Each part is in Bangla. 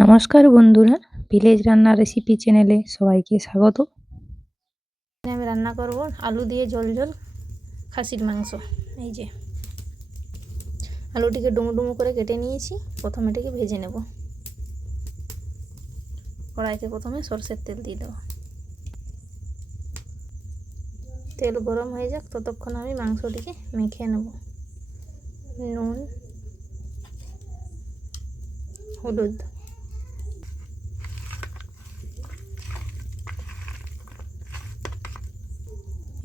নমস্কার বন্ধুরা, ভিলেজ রান্না রেসিপি চ্যানেলে সবাইকে স্বাগত। আমি রান্না করব আলু দিয়ে ঝোল ঝোল খাসির মাংস। এই যে আলুটিকে ডুমো ডুমো করে কেটে নিয়েছি। প্রথমে এটাকে ভেজে নেব। কড়াইতে প্রথমে সরষের তেল দিয়ে দেবো। তেল গরম হয়ে যাক, ততক্ষণ আমি মাংসটিকে মেখে নেব। নুন, হলুদ,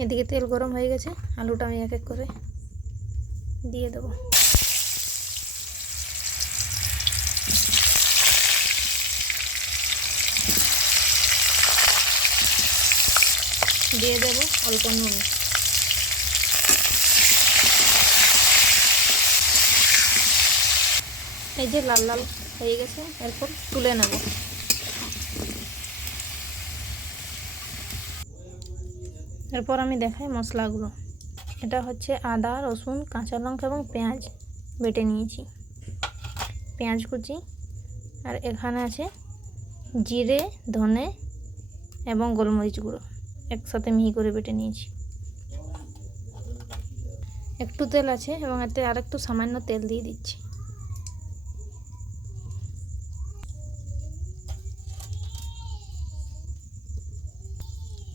এদিকে তেল গরম হয়ে গেছে। আলুটা আমি এক এক করে দিয়ে দেবো। দিয়ে দেবো অল্প নুন। এই যে লাল লাল হয়ে গেছে, এরপর তুলে নেব। এরপর আমি দেখাই মশলাগুলো। এটা হচ্ছে আদা, রসুন, কাঁচা লঙ্কা এবং পেঁয়াজ বেটে নিয়েছি, পেঁয়াজ কুচি। আর এখানে আছে জিরে, ধনে এবং গোলমরিচ গুঁড়ো একসাথে মিহি করে বেটে নিয়েছি। একটু তেল আছে এবং এতে আর একটু সামান্য তেল দিয়ে দিচ্ছি।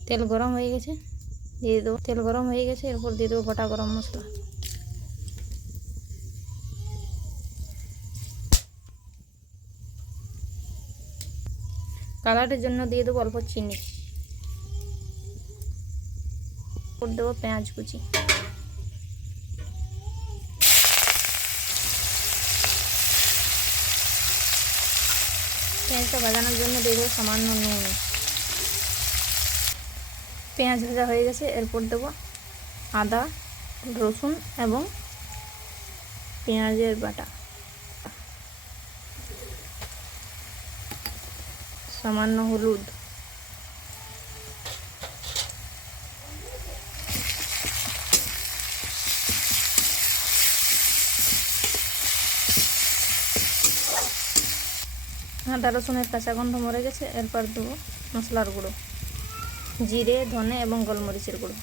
তেল গরম হয়ে গেছে, দিয়ে দেবো। তেল গরম হয়ে গেছে, এরপর দিয়ে দেবো গোটা গরম মশলা। কালারের জন্য দিয়ে দেবো অল্প চিনি। দেবো পেঁয়াজ কুচি। পেঁয়াজটা ভাজানোর জন্য দিয়ে দেবো সামান্য নুন। পেঁয়াজ ভাজা হয়ে গেছে, এরপর দেবো আদা, রসুন এবং পেঁয়াজের বাটা, সামান্য হলুদ, আদা রসুনের কাঁচা গন্ধ মরে গেছে। এরপর দেবো মশলার গুঁড়ো, জিরে, ধনে এবং গোলমরিচের গুঁড়ো।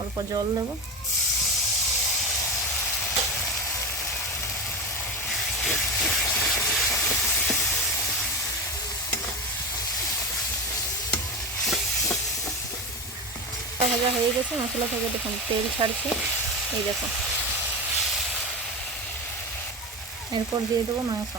অল্প জল দেব। ভাজা হয়ে গেছে, মশলা থেকে দেখুন তেল ছাড়ছে, এই দেখো। এরপর দিয়ে দেবো মাংস।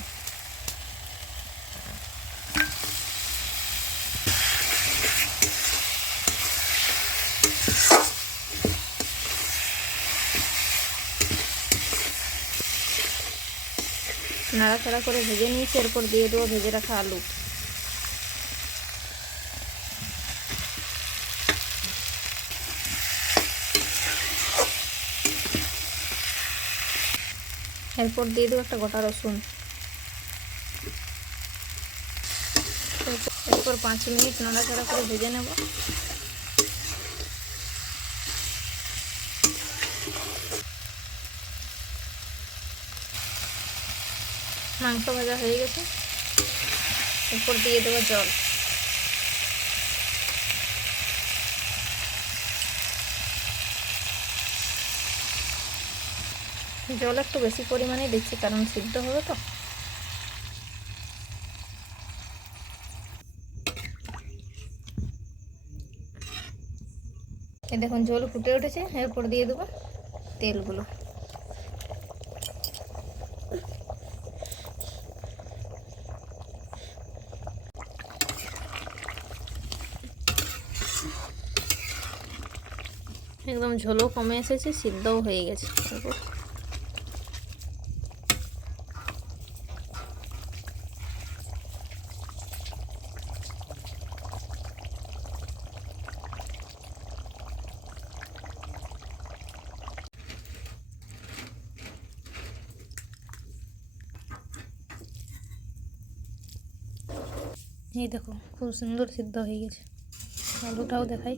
নাড়াচাড়া করে ভেজে নিয়েছি, এরপর দিয়ে দেবো ভেজে রাখা আলু। এরপর দিয়ে দেবো একটা গোটা রসুন। এরপর 5 মিনিট নাড়াচাড়া করে ভেজে নেব। মাংস ভাজা হয়ে গেছে, এরপর দিয়ে দেবো জল। জল একটু বেশি পরিমাণে দিচ্ছি, কারণ সিদ্ধ হবে তো। এই দেখুন জল ফুটে উঠেছে, এরপর দিয়ে দেবো তেলগুলো। একদম ঝোলও কমে এসেছে, সিদ্ধও হয়ে গেছে। এই দেখো খুব সুন্দর সিদ্ধ হয়ে গেছে। আলুটাও দেখাই।